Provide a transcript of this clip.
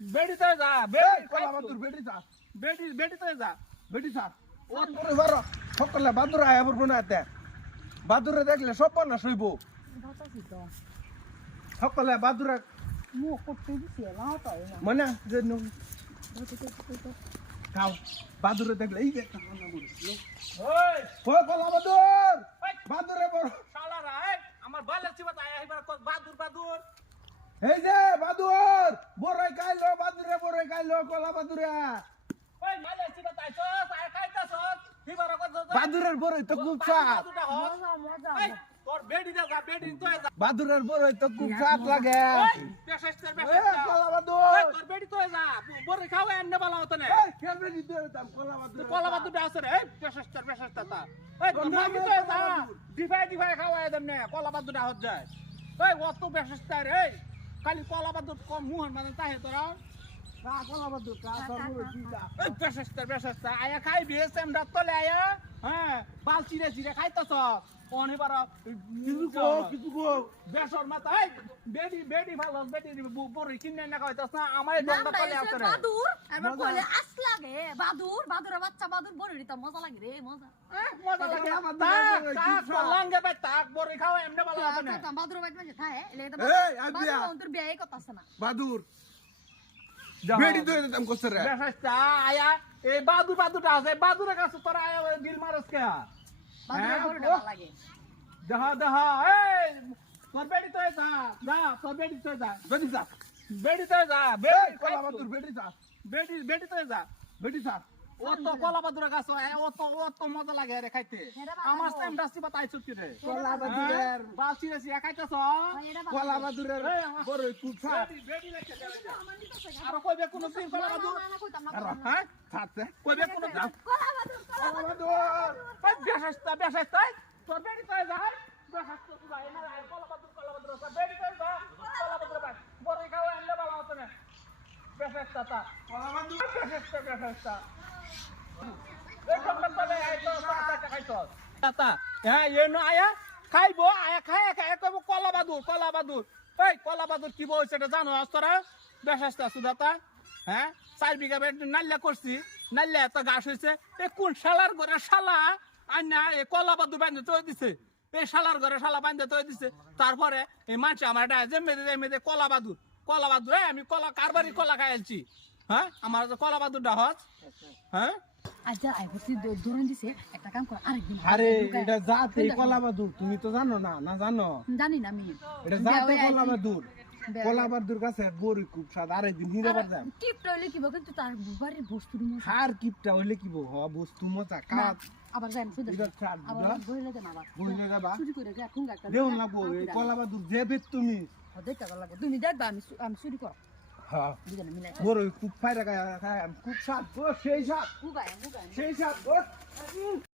বেডিতে যা বেডি কলা বাদুর বেটি চা বেডি বেডিতে যা। বেটি চা ও তোরে বারো সকলে বাদুর আয়া পড়ব না বাদুরে দেখলে সব না সইব। ভাতাছি তো সকলে বাদুরে মুখ করতে দিছি মানে যে নো- খাও বাদুরে দেখলে এই যে একটা। ওই। ও কলা বাদুর! বাদুরে বড়। শালারা এই আমার বালের চিবাত আয়া এবার বাদুর বাদুর। এই যে বাদুর বড়ই খাইলো বাদুরে বড়ই খাইলো কলা বাদুরে। ওই বাদুরের বড়ই তো খুব যা। বাদুরের বড়ই তো খুব স্বাদ লাগে। ওই কলা ওই বাদুর। খাওয়া এনে বালা হতো না। এই খেলবে দিতে দাম কলা বাদুর কলা বাদুরটা আছে রে এই পেশেস্টার পেশেস্টার তা। ডিভাই ডিভাই খাওয়া এদম নে কলা বাদুরটা হত যায় এই অত পেশেস্টার এই। খালি কলাবার দুধ কম মুহন মানে তাহে তোরা কা কলা বাদুর কা তোর বড়ই কি কা এই পেশেস্টার পেশেস্টার আয়া খাই বিএস এম ডাক্তলে আয়া হ্যাঁ বাল চিরে চিরে খাইতাছ। বার কিছু গো কিছু গো বেসর মাথা এই বেডি বেডি ভালো বেডি বড় কিনে না না আমার কলে আছে রে। বাদুর এবার কইলে আস লাগে। বাদুর বাদুরের বাচ্চা বাদুর বড় তো মজা লাগে রে মজা। মজা লাগে। আমার তাক বড় খাওয়া এমনি ভালো হবে না। বাদুর বাইত মানে থাকে এলে তো এই, আই বিয়া। বাদুর তোর বিয়ে করতাছ না। বাদুর। বেড়ি তো দাম কষ্ট রে। আয়া এই বাদু বাদুটা আছে বাদুরের কাছে তোরা আয়া দিল মারস কে? দেখা দেখা এই তোর বেডি তো যা যা তোর বেডি তো যা বেড়ি চা বেডি তো যা বেডি কলা বাদুর বেড়ি চা বেডি বেডি তো যা বেড়ি ও কলা বাদুরের কাছে ও তো মজা লাগে রে খাইতে আমার টাইম রাস্তি বাতাইছ কি রে কলা বাদুরের বাল চিরে চিরে খাইতেছ কলা এই, আমার- বড় আর কইবে কোন দিন কলা বাদুর হ্যাঁ খাচ্ছে কইবে কোন দিন কলা বাদুর ওই বেশাস্তা বেশাস্তা তোর আয়া? খাইবো, আয়া খায় খায় কইব কলা বাদুর কলা বাদুর এই কলা বাদুর কি বলছে এটা জানো তোরা বেশাস্তা সুদাতা হ্যাঁ চার বিঘা নাল্লা করছি নাল্লা এত গাছ হয়েছে এ কোন শালার ঘরে শালা? আন্না এ কলা বাদুর বান্ধে তৈ দিছে। এই শালার ঘরে শালা বান্ধে তৈ দিছে। তারপরে এই মানুষ আমার এটা জেমে জেমে কলা বাদুর কলা বাদুর এই আমি কলা কারবারি কলা খাইছি হ্যাঁ? আমার কলা হ্যাঁ? আচ্ছা আই ধরুন দিছে একটা কাম কর আরেকদিন আরে এটা জাতে কলা বাদুর তুমি তো জানো না না জানো? জানি না আমি। এটা জাতে কলা বাদুর কলা কাছে বড়ি খুব স্বাদ আরে দিন তার কিপটা হইলে কি হ বস্তু মজা কাজ। আবার যাই না শুধু আবার না বইলে দেন আবার। বইলে গাবা চুরি করে গে খুঙ্গা একটা দেউন লাগবো এই কলা বাদুর যে বেত তুমি। দেখতে ভালো লাগে তুমি দেখবা আমি আমি চুরি কর। হ্যাঁ দুজনে মিলাই বড় খুব ফায়দা খায় খুব স্বাদ গো সেই উগায় সেই স্বাদ গো